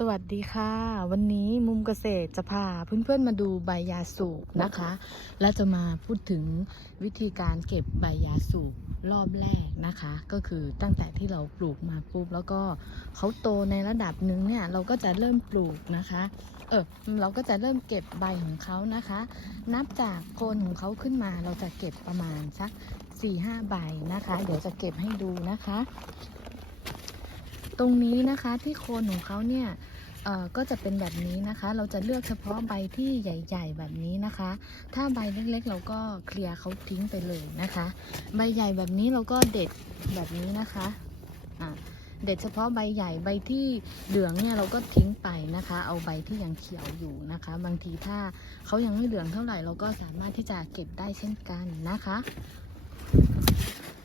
สวัสดีค่ะ วันนี้มุมเกษตรจะพาเพื่อนๆมาดูใบยาสูบนะคะ และจะมาพูดถึงวิธีการเก็บใบยาสูบรอบแรกนะคะ ก็คือตั้งแต่ที่เราปลูกมาปุ๊บแล้วก็เขาโตในระดับหนึ่งเนี่ยเราก็จะเริ่มปลูกนะคะเออเราก็จะเริ่มเก็บใบของเขานะคะ นับจากโคนของเขาขึ้นมา เราจะเก็บประมาณสัก4-5ใบนะคะ เดี๋ยวจะเก็บให้ดูนะคะ ตรงนี้นะคะที่โคนของเขาเนี่ยก็จะเป็นแบบนี้นะคะ เราจะเลือกเฉพาะใบที่ใหญ่ ๆ แบบนี้นะคะ ถ้าใบเล็กๆ เราก็เคลียร์เขาทิ้งไปเลยนะคะ ใบใหญ่แบบนี้เราก็เด็ดแบบนี้นะคะะเด็ดเฉพาะใบใหญ่ใบที่เหลืองเนี่ยเราก็ทิ้งไปนะคะ เอาใบที่ยังเขียวอยู่นะคะ บางทีถ้าเขายังไม่เหลืองเท่าไหร่เราก็สามารถที่จะเก็บได้เช่นกันนะคะ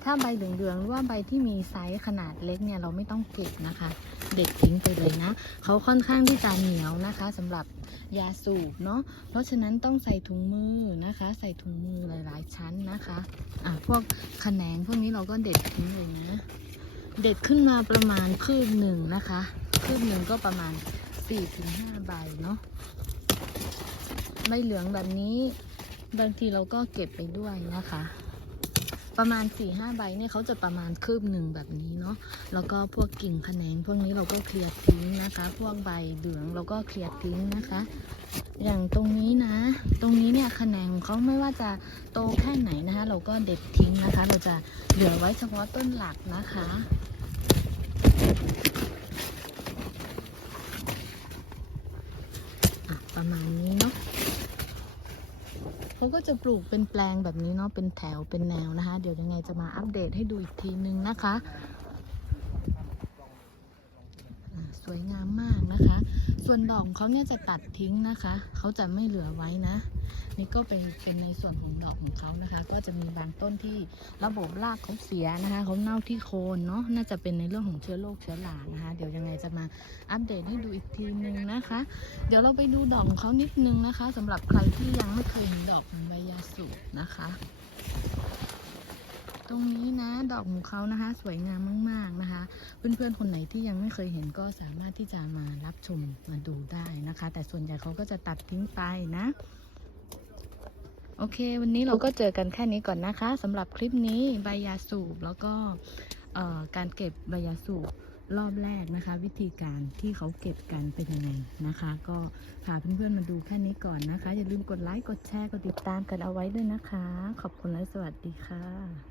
ถ้าใบเหลืองๆหรือว่าใบที่มีไซส์ขนาดเล็กเนี่ยเราไม่ต้องเก็บนะคะ เด็ดทิ้งไปเลยนะ เขาค่อนข้างที่จะเหนียวนะคะสำหรับยาสูบเนาะเพราะฉะนั้นต้องใส่ถุงมือนะคะ ใส่ถุงมือหลายๆชั้นนะคะอะพวกแขนงพวกนี้เราก็เด็ดทิ้งเลยนะเด็ดขึ้นมาประมาณคืบหนึ่งนะคะคืบหนึ่งก็ประมาณ4-5ใบเนาะใบเหลืองแบบนี้บางทีเราก็เก็บไปด้วยนะคะ ประมาณ4ี่ห้าใบเนี่ยเขาจะประมาณคืบหนึ่งแบบนี้เนาะแล้วก็พวกกิ่งแขนงพวกนี้เราก็เคลียร์ทิ้งนะคะ พวกใบเหลืองเราก็เคลียร์ทิ้งนะคะ อย่างตรงนี้นะ ตรงนี้เนี่ยแขนงเขาไม่ว่าจะโตแค่ไหนนะคะ เราก็เด็ดทิ้งนะคะ เราจะเหลือไว้เฉพาะต้นหลักนะคะอะประมาณนี้ เขาก็จะปลูกเป็นแปลงแบบนี้เนาะเป็นแถวเป็นแนวนะคะ เดี๋ยวยังไงจะมาอัปเดตให้ดูอีกทีนึงนะคะ สวยงามมากนะคะ ส่วนดอกเขาเนี่ยจะตัดทิ้งนะคะ เขาจะไม่เหลือไว้นะนี่ก็เป็นเป็นในส่วนของดอกของเขานะคะ ก็จะมีบางต้นที่ระบบรากเขาเสียนะคะเขาเน่าที่โคนเนาะน่าจะเป็นในเรื่องของเชื้อโรคเชื้อรานะคะ เดี๋ยวยังไงจะมาอัปเดตให้ดูอีกทีนึงนะคะ เดี๋ยวเราไปดูดอกของเขานิดนึงนะคะสำหรับใครที่ยังไม่เคยเห็นดอกของใบยาสูบนะคะตรงนี้นะดอกของเขานะคะ สวยงามมาก ๆนะคะ เพื่อนๆคนไหนที่ยังไม่เคยเห็นก็สามารถที่จะมารับชมมาดูได้นะคะ แต่ส่วนใหญ่เขาก็จะตัดทิ้งไปนะ โอเค วันนี้เราก็เจอกันแค่นี้ก่อนนะคะสำหรับคลิปนี้ใบยาสูบแล้วก็การเก็บใบยาสูบรอบแรกนะคะ วิธีการที่เขาเก็บกันเป็นยังไงนะคะ ก็พาเพื่อนๆมาดูแค่นี้ก่อนนะคะ อย่าลืมกดไลค์กดแชร์กดติดตามกันเอาไว้ด้วยนะคะ ขอบคุณและสวัสดีค่ะ